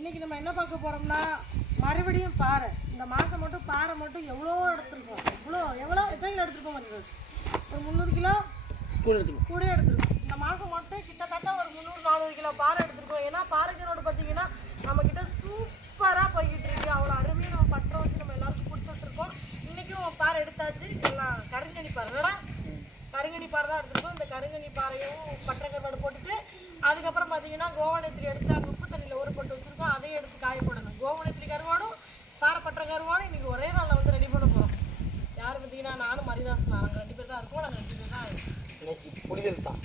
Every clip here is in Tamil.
இன்றைக்கி நம்ம என்ன பார்க்க போகிறோம்னா மறுபடியும் பாறை. இந்த மாதம் மட்டும் பாறை மட்டும் எவ்வளோ எடுத்துருக்கோம், எவ்வளோ எத்தனை கிலோ எடுத்துருக்கோம் மறுபடியும் ஒரு 300 கிலோ கூட எடுத்துருக்கோம். இந்த மாதம் மட்டும் கிட்டத்தட்ட ஒரு 300-400 கிலோ பாறை எடுத்துருக்கோம். ஏன்னா பாறைக்கு ரோடு பார்த்தீங்கன்னா நம்மக்கிட்ட சூப்பராக போய்கிட்டு இருக்கு. அவ்வளோ அருமையாக நம்ம பற்ற வச்சு நம்ம எல்லாருக்கும் கொடுத்துட்ருக்கோம். இன்றைக்கும் பாறை எடுத்தாச்சு. எல்லாம் கருங்கனி பாறை இல்லைடா, கருங்கனி பாறை தான் எடுத்துருக்கோம். இந்த கருங்கனி பாறையும் பற்ற கருவாடு போட்டுட்டு அதுக்கப்புறம் பார்த்தீங்கன்னா கோவணத்திரி எடுத்து அங்கே உப்பு தண்ணியில் ஊற போட்டு வச்சுருக்கோம். அதையும் எடுத்து காய போடணும். கோவணத்திரி கருவாடும் பாறை பற்ற கருவாடும் இன்றைக்கி ஒரே நாளில் வந்து ரெடி பண்ண போகிறோம். யார் பார்த்தீங்கன்னா நானும் மரிதாஸ் நாங்கள் 2 பேர் தான் இருக்கோம். நாங்கள் 2 பேர் தான் புளியல் தான்.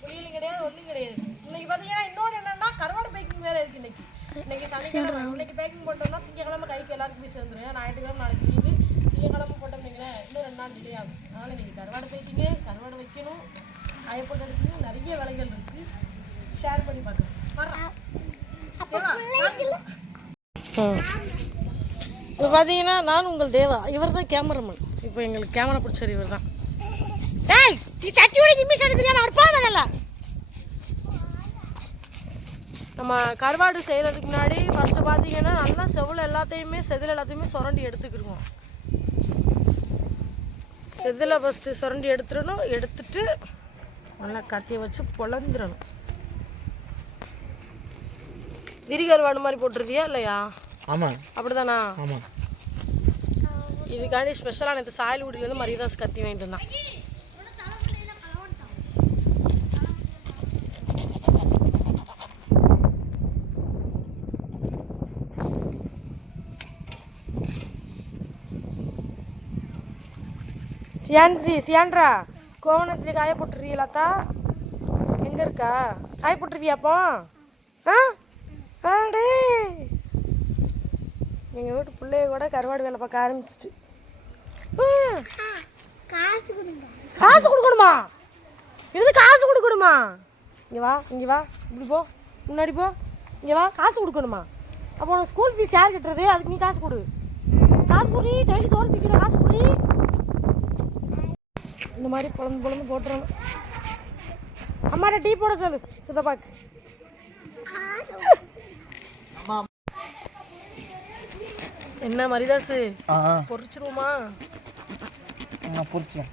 புளியலும் கிடையாது, ஒன்றும் கிடையாது. இன்னைக்கு பார்த்தீங்கன்னா இன்னொன்று என்னென்னா கருவாடு பேக்கிங் வேறு இருக்குது. இன்னைக்கு சனிக்கிழமை. இன்னைக்கு பேக்கிங் போட்டோம்னா திங்கக்கிழமை கைக்கு எல்லாருக்குமே சேர்ந்துடும். ஏன்னா ஞாயிற்றுக்கிழமை நாளைக்கு லீவு. திங்கக்கிழமை போட்டோம்னீங்களே இன்னும் 2 நாள் டிலே ஆகும். அதனால் இன்றைக்கி கருவாடு பேக்கிங்க, கருவாடு வைக்கணும், காயப்போட்டு எடுக்கணும், நிறைய வேலைகள் இருக்குது. ஷேர் பண்ணி பார்க்கணும். இப்போ பார்த்தீங்கன்னா நான் உங்கள் தேவா, இவர் தான் கேமராமேன். இப்போ எங்களுக்கு கேமரா பிடிச்சார் இவர் தான். டேய் நீ சட்டியோட நிமிஷம் எடுத்துறியா? நான் இருப்பானதல்ல. நம்ம கருவாடு செய்கிறதுக்கு முன்னாடி ஃபஸ்ட்டு பார்த்தீங்கன்னா நல்லா செதில் எல்லாத்தையுமே சுரண்டி எடுத்துக்கிடுவோம். செதில் ஃபஸ்ட்டு சுரண்டி எடுத்துடணும். எடுத்துட்டு நல்லா கத்தியை வச்சு பொழந்துடணும். விரிகருவாடு மாதிரி போட்டுருவியா இல்லையா? ஆமாம், அப்படிதானா? ஆமாம். இதுக்காண்டி ஸ்பெஷலாக நேற்று சாயல்குடியிலேருந்து மரிதாஸ் கத்தி வாங்கிட்டு இருந்தான். சியான்ட்ரா கோவணத்தில் காய போட்டுருவீங்களாத்தா? எங்கே இருக்கா? காய போட்டுருவியாப்போ? ஆடே எங்கள் வீட்டு பிள்ளைய கூட கருவாடு வேலை பார்க்க ஆரம்பிச்சிட்டு. காசு கொடுக்கணுமா? இது காசு கொடுக்கணுமா? இங்கே வா, இப்படி போ, முன்னாடி போ, இங்கே வா. காசு கொடுக்கணுமா? அப்போ உனக்கு ஸ்கூல் ஃபீஸ் யார் கட்டுறது? அதுக்கு நீ காசு கொடு. காசு கொடு, டெய்லி சோறு திக்கிற காசு கொடு. இந்த மாதிரி பொழந்து போட்டுறணும். அம்மாட்ட டீ போட சொல்லு சித்தப்பாக்கு. என்ன மரிதாசு பொரிச்சிருவோமா? பொரிச்சேன்.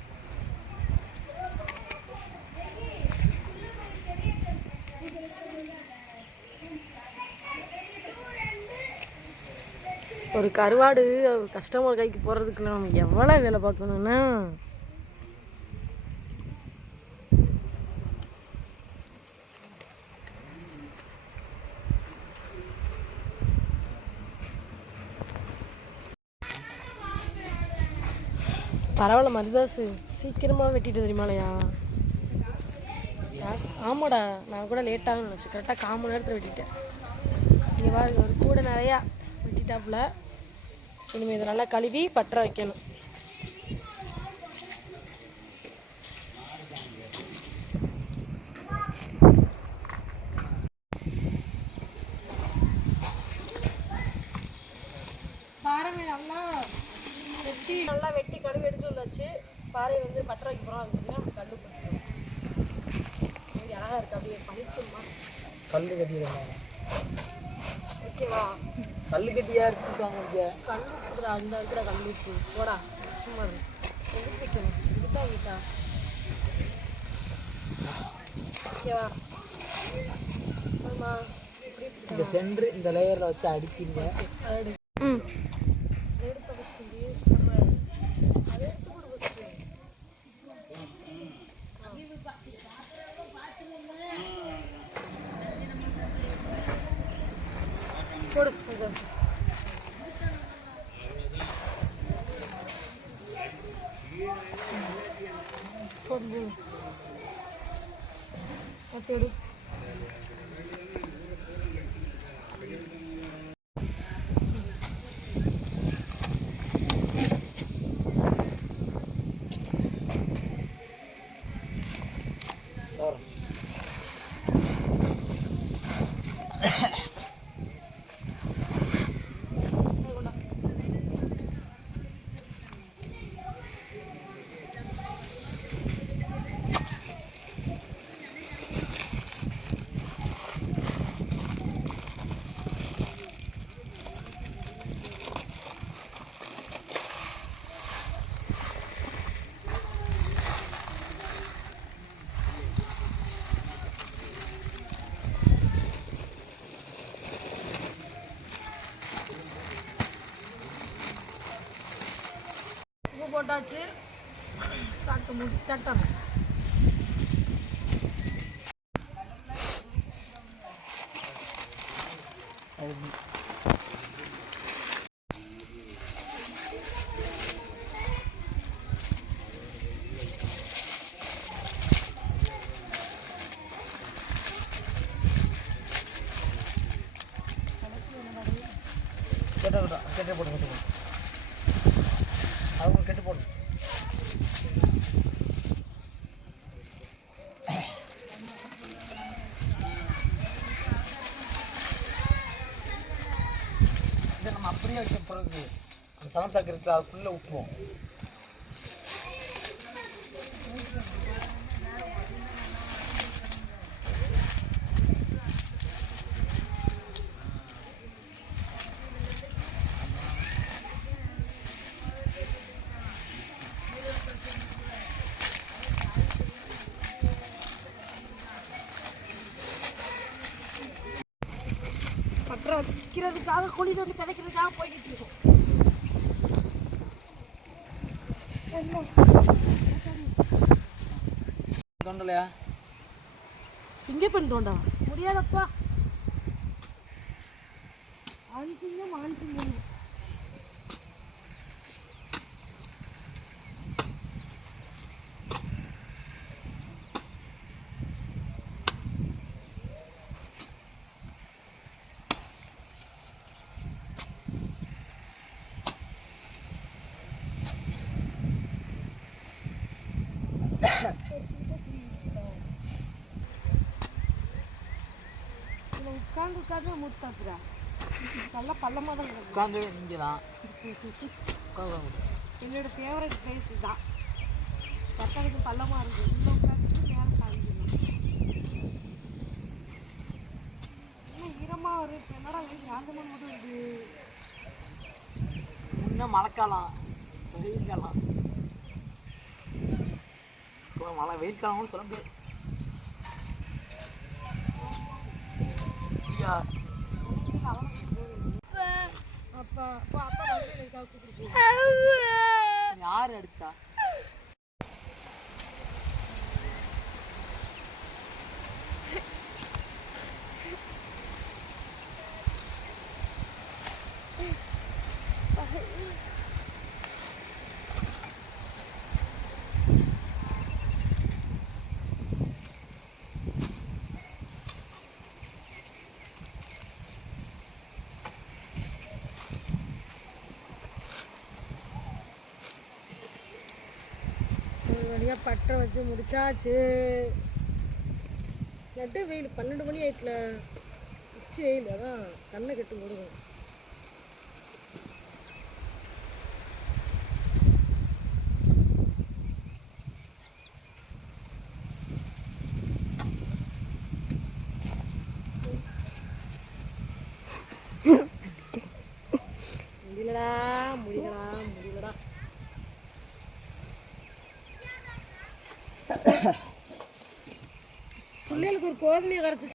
ஒரு கருவாடு கஸ்டமர் கைக்கு போகிறதுக்குள்ள நம்ம எவ்வளோ வேலை பார்க்கணுன்னா பரவாயில்ல மரிதாசு சீக்கிரமாக வெட்டிட்டு தெரியுமாலையா? ஆமாடா, நான் கூட லேட்டாகனு நினச்சி கரெக்டாக 1/4 மணி நேரத்தில் வெட்டிட்டேன். இங்கே பாருங்க ஒரு கூட நிறையா வெட்டிட்டாப்புல. இனிமேல் இதை நல்லா கழுவி பற்ற வைக்கணும். பாருங்க நல்லா வெட்டி கழுவி எடுத்து வந்தாச்சு. பாறையை வந்து பற்ற வைக்க போகிறோம். அது பார்த்தீங்கன்னா கல் போட்டுருவோம். அழகாக இருக்குது, அப்படியே பழிச்சுமா கல் கட்டிடுவாங்க. ஓகேவா? கல் கட்டியாக இருக்குங்க. கல் கொடுக்குறா அந்த இருக்கிற கல் இருக்கு போடா. சும்மா எது வைக்கணும்? இதுதான் வீட்டா? ஓகேவா? ஆமாம், இந்த சென்ட்ரு இந்த லேயரில் வச்சு அடிக்கிங்க. அது எடுத்த ஃபஸ்ட்டு நம்ம அதை எடுத்து கொடு. ஃபஸ்ட்டு போடு. போடு அத்தோடு. வச்சு சாப்பிட்டு மூடி தட்டணும். கெட்டே போட்டு அவங்க கெட்டு போடும். இதை நம்ம அப்படியே வைக்க பிறகு அந்த சமைச்சா இருக்கிற அதுக்குள்ளே விட்டுருவோம். பற்ற வைக்கிறதுக்காக குழி தோண்டி கிடைக்கிறதுக்காக போய்கிட்டு இருக்கோம். தோண்டலையா? சிங்கப்பெண் தோண்டா முடியாதப்பா. ஆன்சிங்கம் ஆன்சிங்கம் உட்காந்து உட்காந்து முட்டாச்சுடா. நல்லா பள்ளமாக தான் இருக்கும். உட்காந்து இங்கே தான் என்னோட ஃபேவரட் பிளேஸ் தான். பட்டத்துக்கு பள்ளமாக இருக்குது. இந்த உட்காந்துட்டு மேலே சாதிக்கணும். இன்னும் ஈரமாக வருது. இப்போ என்னடா வெயில் ராந்தமாக மட்டும் இருக்குது. இன்னும் மழைக்காலம், வெயில் காலம். இப்போ மழை வெயில் காலம்னு சொல்ல முடியாது. யார் அடிச்சா? வழியாக பற்ற வச்சு முடிச்சாச்சு. நட்டு வெயில் 12 மணி ஆயிட்டுல. உச்சி வெயில் அதான் கண்ணை கட்டு போடுவோம். முடியலடா முடியலடா முடியலடா. பிள்ளைகளுக்கு ஒரு கோதுமையை கரைச்சி